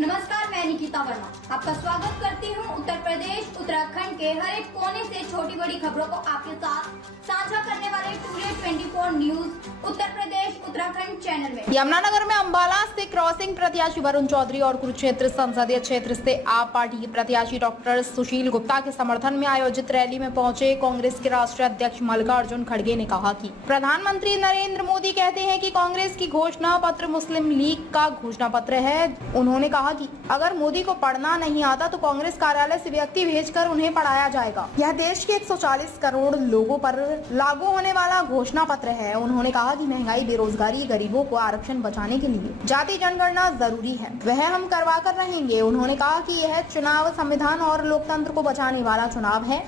नमस्कार, मैं निकिता वर्मा आपका स्वागत करती हूं। उत्तर प्रदेश उत्तराखंड के हर एक कोने से छोटी बड़ी खबरों को आपके साथ साझा करने वाले today 24 news Uttar Pradesh Uttarakhand channel में। यमुनानगर में अंबाला से क्रॉसिंग प्रत्याशी वरुण चौधरी और कुरुक्षेत्र संसदीय क्षेत्र से आप पार्टी के प्रत्याशी डॉक्टर सुशील गुप्ता के समर्थन में आयोजित रैली में पहुंचे कांग्रेस के राष्ट्रीय अध्यक्ष मल्लिकार्जुन खड़गे ने कहा कि प्रधानमंत्री नरेंद्र मोदी कहते हैं कि कांग्रेस की घोषणा पत्र मुस्लिम लीग का घोषणा पत्र है। उन्होंने कहा कि अगर मोदी को पढ़ना नहीं आता तो कांग्रेस कार्यालय से व्यक्ति भेजकर उन्हें पढ़ाया जाएगा। यह देश के 140 करोड़ लोगों पर लागू होने वाला घोषणा पत्र है। उन्होंने कहा कि महंगाई, बेरोजगारी, गरीबों को आरक्षण बचाने के लिए जाति जनगणना जरूरी है, वह हम करवा कर रहेंगे। उन्होंने कहा कि यह चुनाव संविधान और लोकतंत्र को बचाने वाला चुनाव है।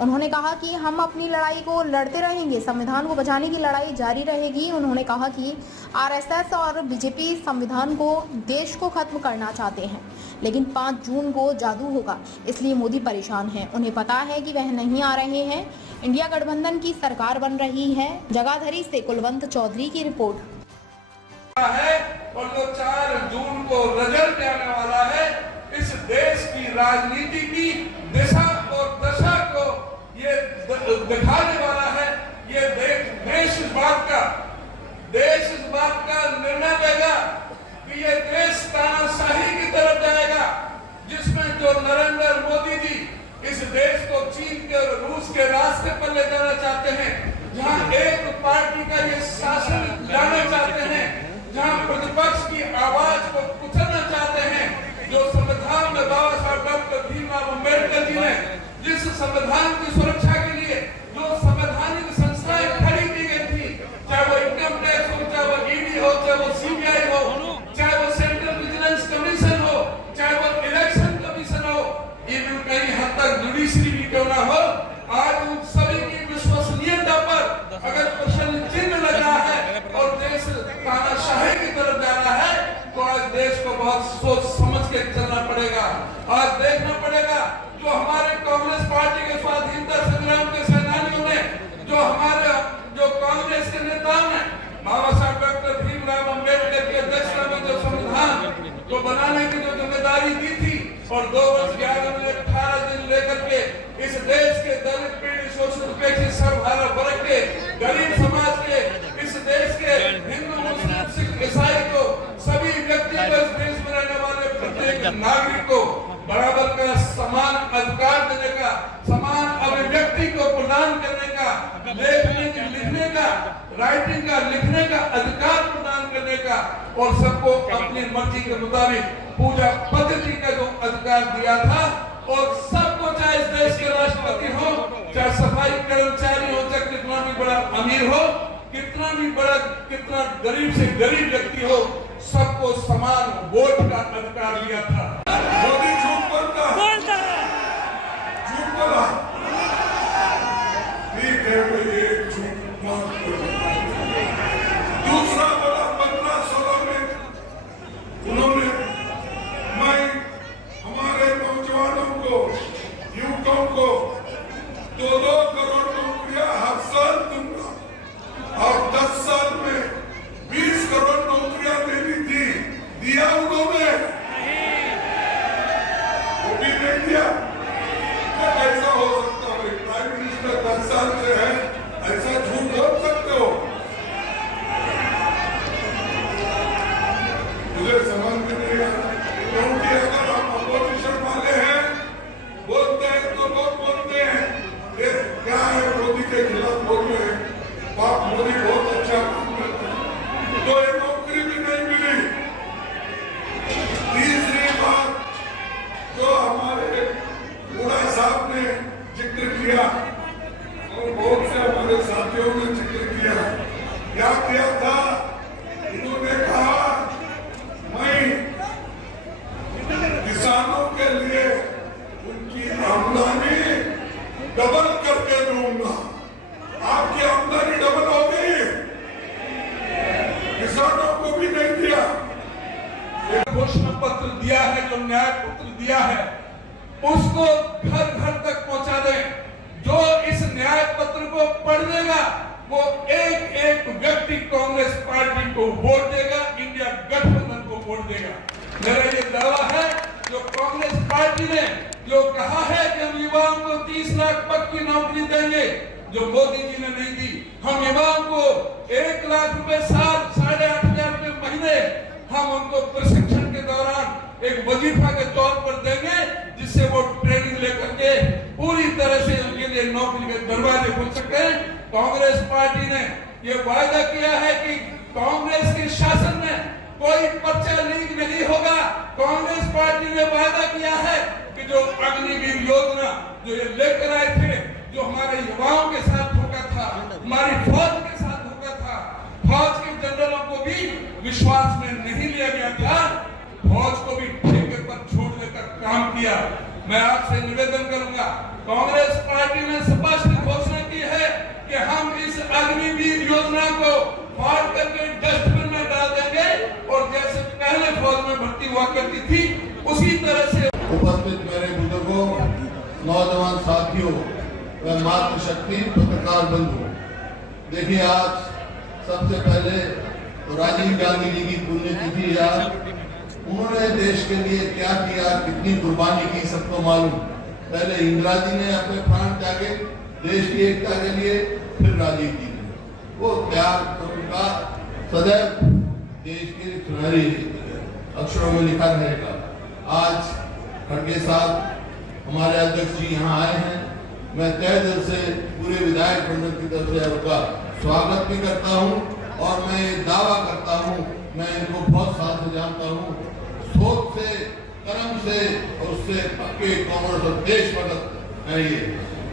उन्होंने कहा कि हम अपनी लड़ाई को लड़ते रहेंगे, संविधान को बचाने की लड़ाई जारी रहेगी। उन्होंने कहा कि आरएसएस और बीजेपी संविधान को, देश को खत्म करना चाहते हैं, लेकिन 5 जून को जादू होगा, इसलिए मोदी परेशान हैं। उन्हें पता है कि वह नहीं आ रहे हैं। इंडिया गठबंधन की सरकार बन रही है। जगाधरी से कुलवंत चौधरी की रिपोर्ट है और जो 4 जून को रिजल्ट आने वाला है, इस देश की राजनीति की दिशा और दशा को ये दिखाने वाला है। ये देश इस बात का निर्णय लेगा कि ये देश तानाशाही की तरफ जाएगा, जिसमें जो नरेंद्र मोदी जी इस देश को चीन के और रूस के रास्ते पर ले जाना चाहते हैं, जहां एक पार्टी का ये शासन लाना चाहते हैं, जहां प्रतिपक्ष की आवाज को कुचलना चाहते हैं, जो संविधान में बाबा साहब डॉक्टर भीमराव अम्बेडकर जी ने जिस संविधान की सुरक्षा के लिए जो संवैधानिक संस्थाएं खड़ी की गई थी, चाहे वो इनकम टैक्स हो, चाहे वो ईडी हो, चाहे वो सीबीआई हो, चाहे वो सेंट्रल विजिलेंस कमीशन हो, चाहे वो इलेक्शन कमीशन हो, इवन कई हद तक जुडिशरी भी क्यों ना हो, आज उन सभी की विश्वसनीयता पर अगर प्रश्न चिन्ह लगा है और देश तानाशाही की तरफ जा रहा है, तो आज देश को बहुत सोच समझ के चलना पड़ेगा। आज देखना पड़ेगा जो हमारे कांग्रेस पार्टी के स्वाधीनता संग्राम के सेनानियों ने, जो कांग्रेस के नेताओं ने बाबा साहब डॉक्टर भीमराव अम्बेडकर की अध्यक्षता में जो संविधान को बनाने की जो जिम्मेदारी दी थी, और 2 वर्ष 11 मिनट 18 दिन लेकर के इस देश के दलित, पीड़ित, शोषित, उपेक्षित, सर्वहारा वर्ग के, गरीब समाज के, इस देश के हिंदू, मुस्लिम, सिख, ईसाई को, सभी व्यक्ति को, इस देश में रहने वाले प्रत्येक नागरिक को बराबर का समान अधिकार देने का, समान अभिव्यक्ति को प्रदान करने का, लिखने का, राइटिंग का, लिखने का अधिकार प्रदान करने का, और सबको अपनी मर्जी के मुताबिक पूजा पद्धति का जो अधिकार दिया था, और सबको, चाहे इस देश के राष्ट्रपति हो, चाहे सफाई कर्मचारी हो, चाहे कितना भी बड़ा अमीर हो, कितना गरीब से गरीब व्यक्ति हो, सबको समान वोट का अधिकार दिया था। मोदी झूठ बोलता है, झूठ बोला, ठीक है भाई, एक झूठ माफ करो। दूसरा बोला 15-16 में उन्होंने, मैं हमारे नौजवानों को, युवकों को 2-2 करोड़ नौकरियां हर साल दूंगा, और 10 साल में 20 करोड़ नौकरियां देनी थी, दिया उन्होंने? वो भी नहीं दिया। तो कैसा हो सकता है? प्राइम मिनिस्टर 10 साल से है, ऐसा झूठ बोल सकते हो? मुझे समझ में नहीं आता, क्योंकि अगर हम अपोजिशन वाले हैं, बोलते हैं तो लोग बोलते हैं ये क्या है, मोदी के खिलाफ बोल रहे हैं, बाप मोदी बहुत अच्छा काम करते हैं, तो ये नौकरी भी नहीं मिली। तीसरी बात जो हमारे बूढ़ा साहब ने जिक्र किया, और बहुत से हमारे साथियों ने जिक्र किया, क्या किया था? इन्होंने कहा मैं किसानों के लिए उनकी आमदनी डबल करके दूंगा। आपकी आमदनी डबल हो गई, किसानों को भी नहीं दिया। एक घोषणा पत्र दिया है, जो न्याय पत्र दिया है, उसको घर घर तक पहुंचा दें। जो इस न्याय पत्र को पढ़ लेगा, वो एक व्यक्ति कांग्रेस पार्टी को वोट देगा, इंडिया गठबंधन को वोट देगा। मेरा ये दावा है, जो कांग्रेस पार्टी ने जो कहा है कि हम युवाओं को 30 लाख पक्की नौकरी देंगे, जो मोदी जी ने नहीं दी। हम युवाओं को 1 लाख रुपए साल, 8,500 रुपए महीने हम उनको प्रशिक्षण के दौरान एक वजीफा के तौर पर देंगे, जिससे वो ट्रेनिंग लेकर के पूरी तरह से उनके लिए नौकरी के दरवाजे खुल सके। कांग्रेस पार्टी ने ये वायदा किया है कि कांग्रेस के शासन में कोई पर्चा लीक नहीं होगा। कांग्रेस पार्टी ने वायदा किया है कि जो अग्निवीर योजना जो ये लेकर आए थे, जो हमारे युवाओं के साथ धोखा था, हमारी फौज के साथ धोखा था, फौज के जनरलों को भी विश्वास में नहीं लिया गया था, फौज को भी ठेके पर छोड़ देकर काम किया। मैं आपसे निवेदन करूंगा, कांग्रेस पार्टी ने स्पष्ट घोषणा की है कि हम इस अग्निवीर योजना को फाड़ करके डस्टबिन में डाल देंगे और जैसे पहले फौज में भर्ती हुआ करती थी उसी तरह से। उपस्थित मेरे बुजुर्गों, नौजवान साथियों व मातृशक्ति पत्रकार बंधु, देखिए आज सबसे पहले तो राजीव गांधी जी की पुण्यतिथि याद। उन्होंने देश के लिए क्या किया, कितनी कुर्बानी की, सबको मालूम। पहले इंदिरा जी ने अपने प्राण त्यागे देश की एकता के लिए, फिर राजीव जी ने। वो त्याग उनका सदैव देश के सुनहरी अक्षरों में लिखा रहेगा। आज खड़गे साहब हमारे अध्यक्ष जी यहाँ आए हैं। मैं तहे दिल से पूरे विधायक मंडल की तरफ से उनका स्वागत भी करता हूँ और मैं ये दावा करता हूँ, मैं इनको बहुत साल से जानता हूँ, सोच से, कर्म से और उससे पक्के कांग्रेस और देशभक्त है। ये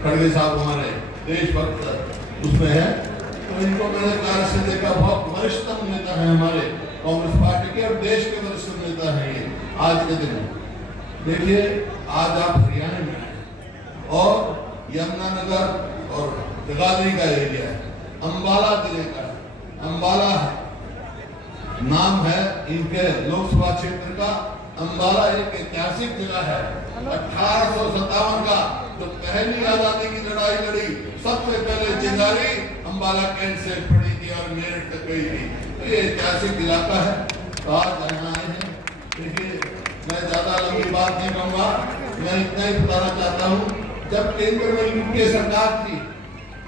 खड़गे साहब हमारे देशभक्त उसमें है, तो इनको मैंने कार्य से देखा, बहुत वरिष्ठतम नेता है हमारे कांग्रेस पार्टी के और देश के वरिष्ठ नेता है ये आज के दिन। देखिए आज आप हरियाणा में हैं और यमुनानगर और जगाधरी का एरिया है, अंबाला जिले का है। अंबाला नाम है इनके लोकसभा क्षेत्र का। अंबाला एक ऐतिहासिक जगह है। 1857 का जो पहली आजादी की लड़ाई लड़ी, सबसे पहले चिंगारी अंबाला कैंट से पड़ी थी और मेरठ तक गई थी। तो ये ऐतिहासिक इलाका है। तो आज यहाँ आए हैं। देखिए मैं ज्यादा लंबी बात नहीं कहूँगा, मैं इतना ही बताना चाहता हूँ, जब केंद्र में यूपीए सरकार थी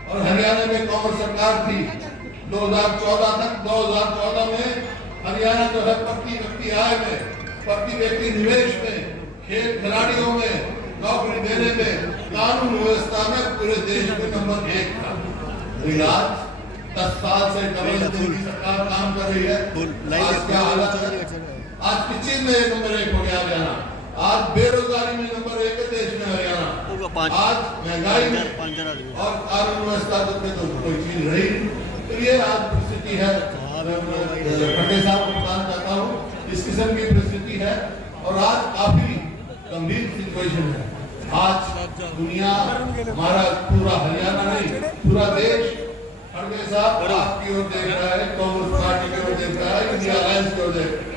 और हरियाणा में कांग्रेस सरकार थी 2014 तक, 2014 में हरियाणा जो है प्रति व्यक्ति आय में, प्रति व्यक्ति निवेश में, खेल खिलाड़ियों में, नौकरी देने में, कानून व्यवस्था में पूरे देश में नंबर 1 था। आज 10 साल से डबल इंजन की सरकार काम कर रही है। आज क्या हालत है? आज किस चीज में नंबर 1 हो गया हरियाणा। आज बेरोजगारी में नंबर 1 है देश में हरियाणा। आज महंगाई में और कानून व्यवस्था तो कोई चीज रही। तो ये आज परिस्थिति है। खड़गे साहब को बताना चाहता हूँ, इस किस्म की परिस्थिति है और आज काफी गंभीर सिचुएशन है। आज दुनिया, हमारा पूरा हरियाणा नहीं, पूरा देश खड़गे साहब आपकी ओर देख रहा है, कांग्रेस पार्टी की ओर देख रहा है, इंडिया अलायंस की ओर देख रहा है।